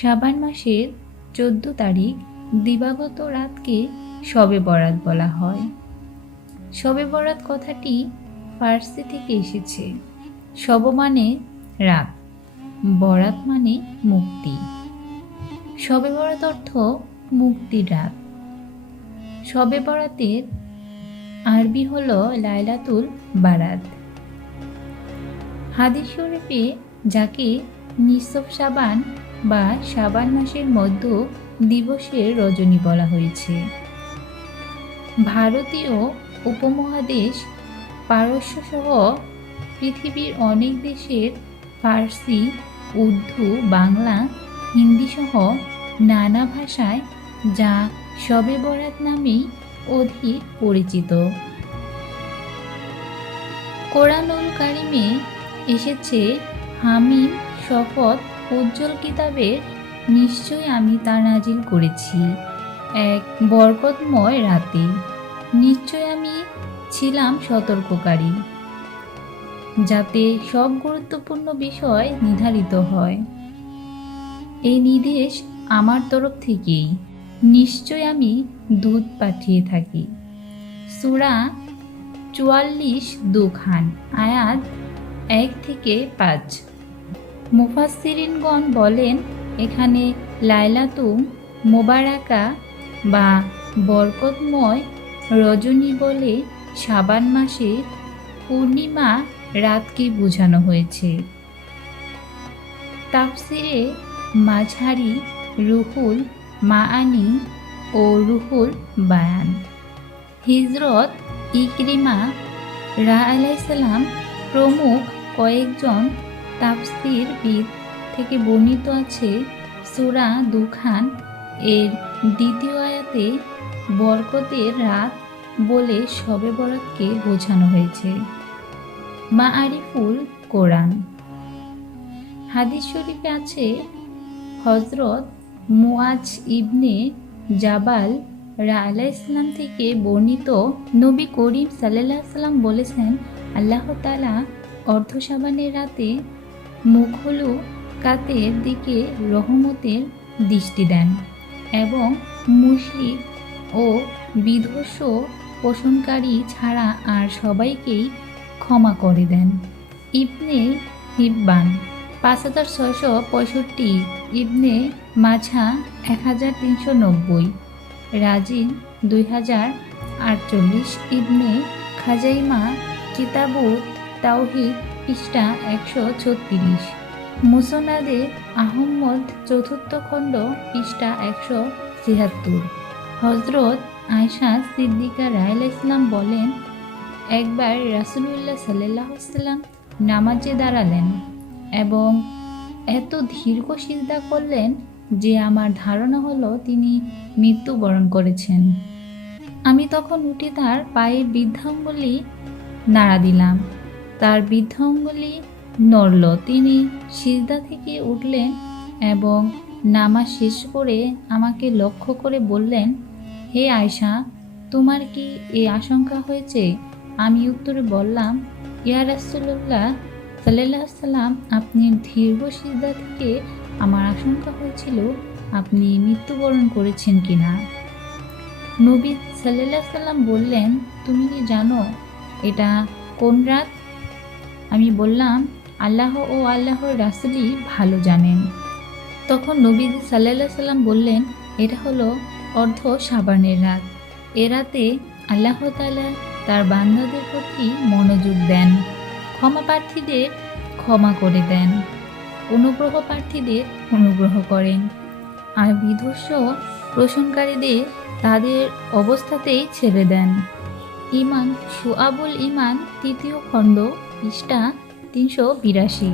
শাবান মাসের চোদ্দ তারিখ দিবাগত রাতকে শবে বরাত বলা হয়। শবে বরাত কথাটি ফার্সি থেকে এসেছে। শব মানে রাত, বরাত মানে মুক্তি। শবে বরাত অর্থ মুক্তির রাত। শবে বরাতের আরবি হলো লাইলাতুল বারাত। হাদিস শরীফে যাকে নিসব সাবান বা সাবান মাসের মধ্য দিবসের রজনী বলা হয়েছে। ভারতীয় উপমহাদেশ পারস্য সহ পৃথিবীর অনেক দেশের ফার্সি, উর্দু, বাংলা হিন্দি সহ নানা ভাষায় যা শবে বরাত নামেই অধিক পরিচিত। কোরআনুল কারিমে এসেছে হামিম শপথ উজ্জ্বল কিতাবের নিশ্চয় আমি তা নাজিল করেছি। এক বরকতময় রাতে নিশ্চয় আমি ছিলাম সতর্ককারী, যাতে সব গুরুত্বপূর্ণ বিষয় নির্ধারিত হয়। এই নির্দেশ আমার তরফ থেকেই নিশ্চয় আমি দুধ পাঠিয়ে থাকি। সুরা চুয়াল্লিশ দুখান, আয়াত এক থেকে পাঁচ। মুফাসিরিনগণ বলেন, এখানে লাইলাতু মোবারাকা বা বরকতময় রজনী বলে সাবান মাসে পূর্ণিমা রাতকে বোঝানো হয়েছে। তাফসিরে মাঝারি রুহুল মাআনি ও রুহুল বায়ান। হিজরত ইকরিমা রা আলাইসাল্লাম প্রমুখ কয়েকজন তাফসিরবিদ থেকে বর্ণিত আছে সুরা দুখান। এর দ্বিতীয় আয়াতে বরকতের রাত বলে শবে বরাতকে বোঝানো হয়েছে। মা আরিফুল কোরআন। হাদিস শরীফে আছে হজরত মুয়াজ ইবনে জাবাল রা আলাহ ইসলাম থেকে বর্ণিত নবী করিম সাল্লাহ সাল্লাম বলেছেন, আল্লাহ তালা অর্ধসাবানের রাতে মুখলু কাতের দিকে রহমতের দৃষ্টি দেন এবং মুশরিক ও বিধ্বস্য পোষণকারী ছাড়া আর সবাইকেই ক্ষমা করে দেন। ইবনে হিব্বান, পাঁচ হাজার ছয়শো পঁয়ষট্টি ইবনে মাঝা এক হাজার তিনশো নব্বই। রাজিন, দুই হাজার আটচল্লিশ ইবনে খাজাইমা, কিতাবুত তাওহিদ পৃষ্ঠা একশো ছত্রিশ। মুসনাদে আহম্মদ চতুর্থ খণ্ড পৃষ্ঠা একশো ছিয়াত্তর। হজরত আয়সা সিদ্দিকা রায়ল ইসলাম বলেন, একবার রাসুলুল্লাহ সাল্লাহ সাল্লাম নামাজে দাঁড়ালেন এবং এত দীর্ঘ সিজদা করলেন যে আমার ধারণা হলো তিনি মৃত্যুবরণ করেছেন। আমি তখন উঠে তার পায়ের বৃদ্ধাঙ্গুলি নাড়া দিলাম। তার বৃদ্ধাঙ্গুলি নড়ল। তিনি সিজদা থেকে উঠলেন এবং নামাজ শেষ করে আমাকে লক্ষ্য করে বললেন, হে আয়সা তোমার কি এই আশঙ্কা হয়েছে? আমি উত্তরে বললাম, ইয়া রাসুল্লাহ সাল্লাহ সাল্লাম, আপনি দীর্ঘ সিজদা থেকে আমার আশঙ্কা হয়েছিল, আপনি মৃত্যুবরণ করেছেন কিনা? নবী সাল্লাহ সাল্লাম বললেন, তুমি কি জানো, এটা কোন রাত আমি বললাম, আল্লাহ ও আল্লাহর রাসুলই ভালো জানেন। তখন নবী সাল্লাহ সাল্লাম বললেন, এটা হলো অর্ধ সাবানের রাত। এ রাতে আল্লাহ তালা তার বান্দাদের প্রতি মনোযোগ দেন, ক্ষমা প্রার্থীদের ক্ষমা করে দেন, অনুগ্রহ প্রার্থীদের অনুগ্রহ করেন। আর বিধ্বস্ত প্রশনকারীদের তাদের অবস্থাতেই ছেড়ে দেন। ইমান সুআবুল ইমান তৃতীয় খণ্ড পৃষ্ঠা তিনশো বিরাশি।